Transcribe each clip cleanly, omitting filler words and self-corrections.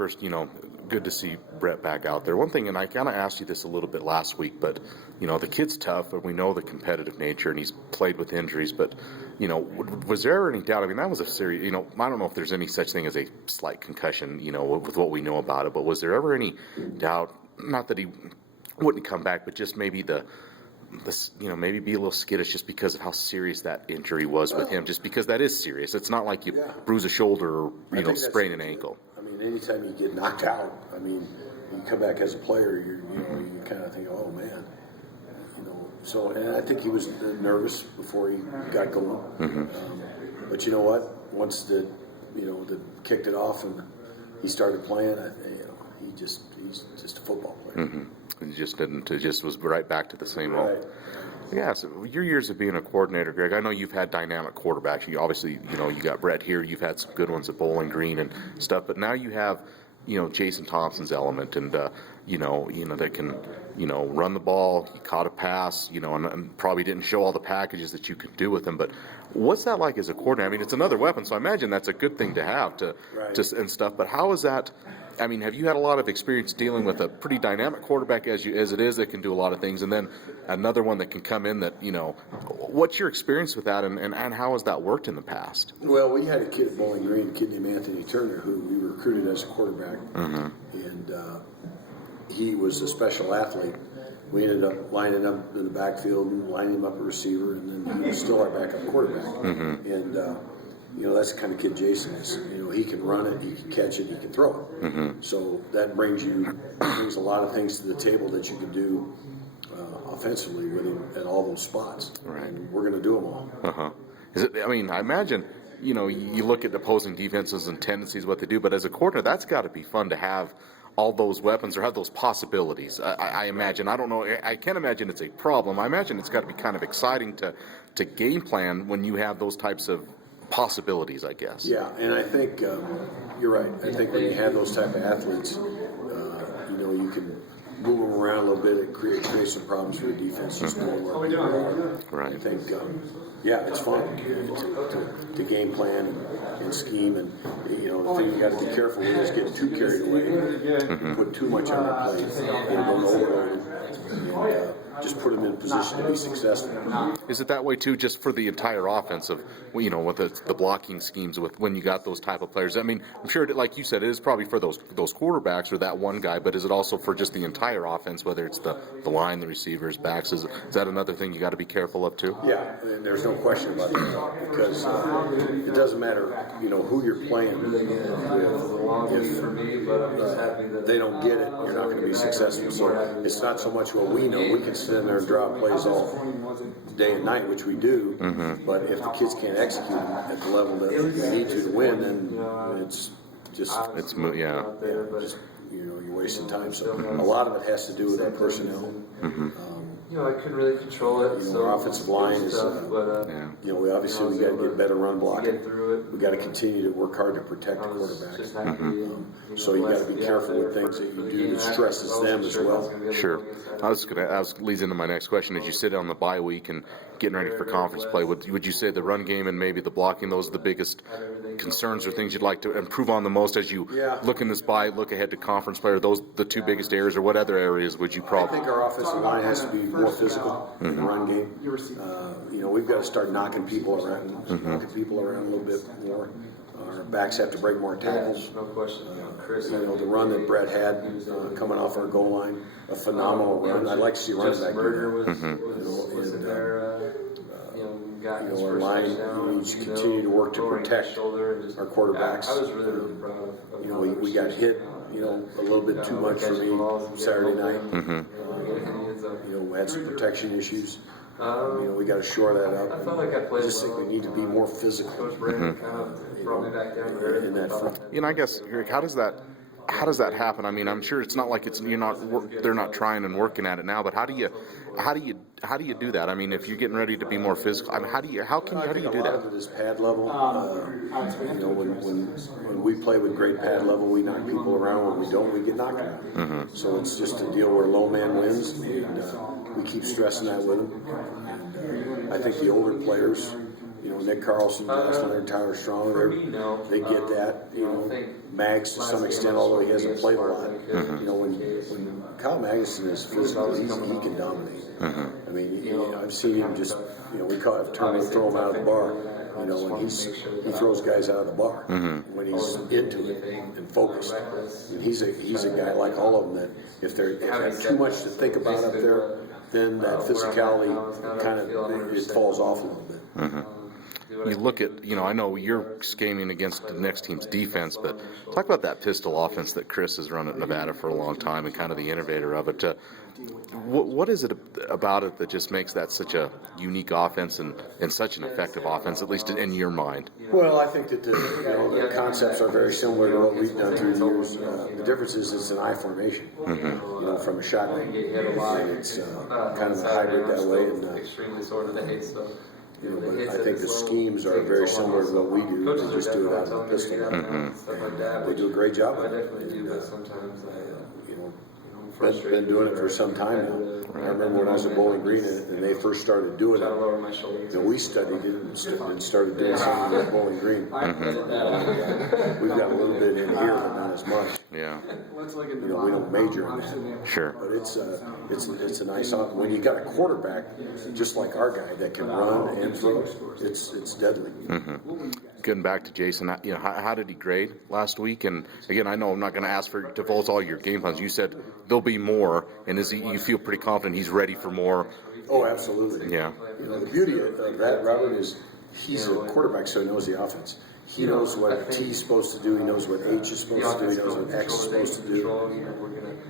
first, good to see Brett back out there. One thing, and I kind of asked you this a little bit last week, but, the kid's tough, and we know the competitive nature, and he's played with injuries, but, was there ever any doubt? I mean, that was a serious, I don't know if there's any such thing as a slight concussion, with what we know about it, but was there ever any doubt, not that he wouldn't come back, but just maybe maybe be a little skittish just because of how serious that injury was with him, just because that is serious. It's not like you bruise a shoulder or, sprain an ankle. I mean, anytime you get knocked out, I mean, you come back as a player, you kind of think, oh man, So, and I think he was nervous before he got going. But you know what? Once the kicked it off and he started playing, he's just a football player. He just didn't. It just was right back to the same old. Right. Yeah, so your years of being a coordinator, Greg, I know you've had dynamic quarterbacks. You obviously, you got Brett here. You've had some good ones at Bowling Green and stuff. But now you have, Jason Thompson's element, and that can, run the ball. He caught a pass, and probably didn't show all the packages that you could do with him. But what's that like as a coordinator? I mean, it's another weapon, so I imagine that's a good thing to have and stuff. But how is that? I mean, have you had a lot of experience dealing with a pretty dynamic quarterback as it is that can do a lot of things, and then another one that can come in that, what's your experience with that, and how has that worked in the past? Well, we had a kid at Bowling Green, a kid named Anthony Turner, who we recruited as a quarterback, and he was a special athlete. We ended up lining up in the backfield and lining him up a receiver, and then he was still our backup quarterback. And that's the kind of kid Jason is. He can run it, he can catch it, he can throw it. So that brings a lot of things to the table that you can do offensively with him at all those spots. Right. And we're going to do them all. I imagine, you look at opposing defenses and tendencies, what they do, but as a coordinator, that's got to be fun to have all those weapons or have those possibilities. I imagine. I don't know. I can't imagine it's a problem. I imagine it's got to be kind of exciting to game plan when you have those types of possibilities, I guess. Yeah, and I think you're right. I think when you have those type of athletes, you can move them around a little bit and create some problems for the defense. Just more Right. I think, it's fun to game plan and scheme, and the thing you got to be careful with is getting too carried away and put too much on their plate and don't overload it. And, just put them in a position to be successful. Is it that way too, just for the entire offense of, with the blocking schemes with when you got those type of players? I mean, I'm sure, like you said, it is probably for those quarterbacks or that one guy, but is it also for just the entire offense, whether it's the line, the receivers, backs? Is that another thing you got to be careful of too? Yeah, and there's no question about that, because it doesn't matter, who you're playing with. If they don't get it, you're not going to be successful. So it's not so much what we know. We can sit in there and draw plays all day and night, which we do. But if the kids can't execute at the level that we need to win, then it's just you're wasting time. So a lot of it has to do with that personnel. I couldn't really control it. Our offensive line is, we obviously got to get better run blocking. We got to continue to work hard to protect the quarterback. So you got to be careful with things that you do that stresses them as well. Sure. I was leads into my next question. As you sit on the bye week and getting ready for conference play, would you say the run game and maybe the blocking, those are the biggest concerns or things you'd like to improve on the most as you look in this bye, look ahead to conference play? Are those the two biggest areas, or what other areas would you probably? I think our offensive line has to be more physical in the run game. We've got to start knocking people around a little bit more. Our backs have to break more tackles. The run that Brett had coming off our goal line, a phenomenal run. I'd like to see running back our line needs to continue to work to protect our quarterbacks. We got hit, a little bit too much for me Saturday night. We had some protection issues. We got to shore that up. I just think we need to be more physical in that front. I guess, Greg, how does that happen? I mean, I'm sure it's not like they're not trying and working at it now, but how do you do that? I mean, if you're getting ready to be more physical, I mean, how do you do that? A lot of it is pad level. When we play with great pad level, we knock people around. When we don't, we get knocked around. So it's just a deal where low man wins, and we keep stressing that with them. And I think the older players Nick Carlson, Josh Leonard, Tyler Strong, they get that. Mags to some extent, although he hasn't played a lot. When Kyle Magnuson is physical, he can dominate. I mean, I've seen him just, we call it turn and throw him out of the bar. When he throws guys out of the bar when he's into it and focused. And he's a guy like all of them that if they have too much to think about up there, then that physicality kind of it falls off a little bit. You look at, I know you're scheming against the next team's defense, but talk about that pistol offense that Chris has run at Nevada for a long time and kind of the innovator of it. What is it about it that just makes that such a unique offense and such an effective offense, at least in your mind? Well, I think that the concepts are very similar to what we've done through the years. The difference is it's an I formation, from a shotgun. And it's kind of a hybrid that way. But I think the schemes are very similar to what we do. They just do it out of the pistol. And they do a great job of it. Been doing it for some time now. I remember when I was at Bowling Green and they first started doing it. We studied it and started doing something at Bowling Green. We've got a little bit in here, but not as much. Yeah. We don't major in that. Sure. But it's a nice option. When you got a quarterback just like our guy that can run and throw, it's deadly. Getting back to Jason, how did he grade last week? And again, I know I'm not going to ask for to divulge all your game plans. You said there'll be more, and you feel pretty confident he's ready for more? Oh, absolutely. Yeah. The beauty of that, Robert, is he's a quarterback, so he knows the offense. He knows what T is supposed to do. He knows what H is supposed to do. He knows what X is supposed to do.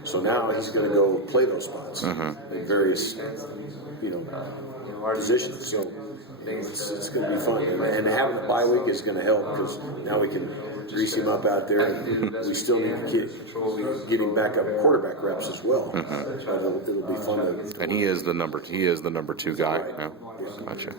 So now he's going to go play those spots in various, positions. So it's going to be fun. And having a bye week is going to help because now we can grease him up out there. We still need to get him back up quarterback reps as well. It'll be fun. And he is the number 2 guy. Yeah. Gotcha.